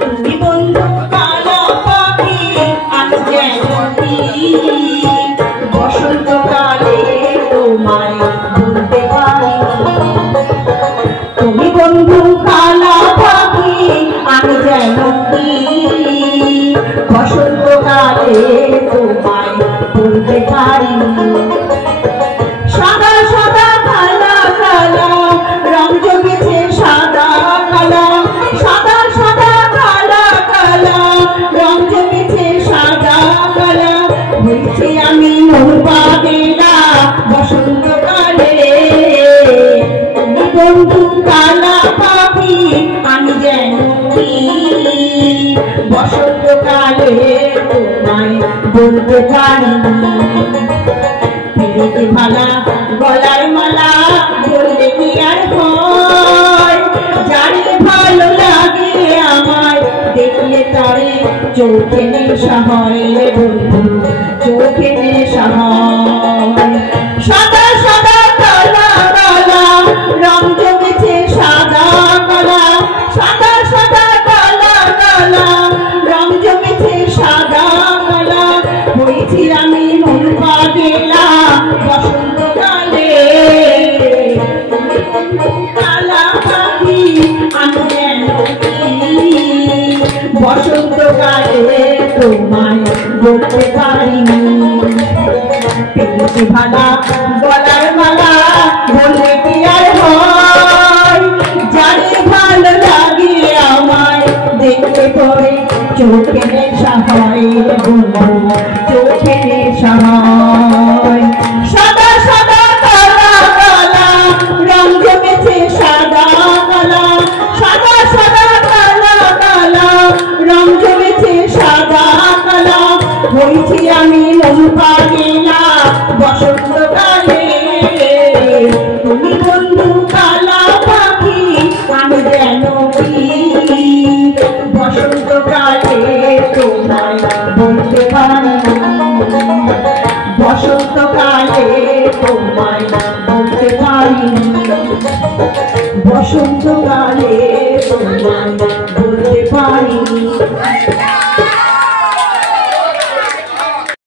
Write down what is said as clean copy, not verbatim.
তুমি বন্ধু কালো পাখি আমি যেন বসন্তকালে তোমায় ভুলতে পারি। তুমি বন্ধু কালো পাখি আমি যেন বসন্তকালে তোমায় ভুলতে পারি। সাদা সাদা কালা কালা রং জমেছে সাদা কালা, সাদা সাদা কালা কালা রং জমেছে সাদা কালা। হয়েছি আমি মন পাগলা বসন্তকালে। তুমি বন্ধু কালা পাখি আমি যেন বসন্তকালে তোমায় বলতে পারি। পেরেতে ভালা গলার মালা বললে কি আর হয়, যারে ভালো লাগে আমায় দেখলে তারে চোখে নেশা হয় রে বন্ধু, চোখে নেশা হয়। সাদা সাদা কালা কালা রং জমেছে সাদা কালা, সাদা সাদা কালা কালা রং জমেছে সাদা কালা। হয়েছি আমি মন পাগলা বসন্তকালে। তুমি বন্ধু কালা পাখি আমি যেন বসন্তকালে তোমায় বলতে পারি। পেয়েছি ভালা গলার মালা বললে কি আর হয়, যারে ভালো লাগে আমায় দেখতে পরে চোখে নেশা হয় বন্ধু, চোখে নেশা হয়। সাদা সাদা কালা কালা রং জমেছে সাদা কালা, সাদা সাদা কালা কালা রং জমেছে সাদা কালা। হয়েছি আমি মন পাগলা বসন্তকালে। তুমি বন্ধু কালা পাখি আমি যেন বসন্তকালে তোমায় বলতে পারি। বসন্তকালে তোমায় বলতে পারি। বসন্তকালে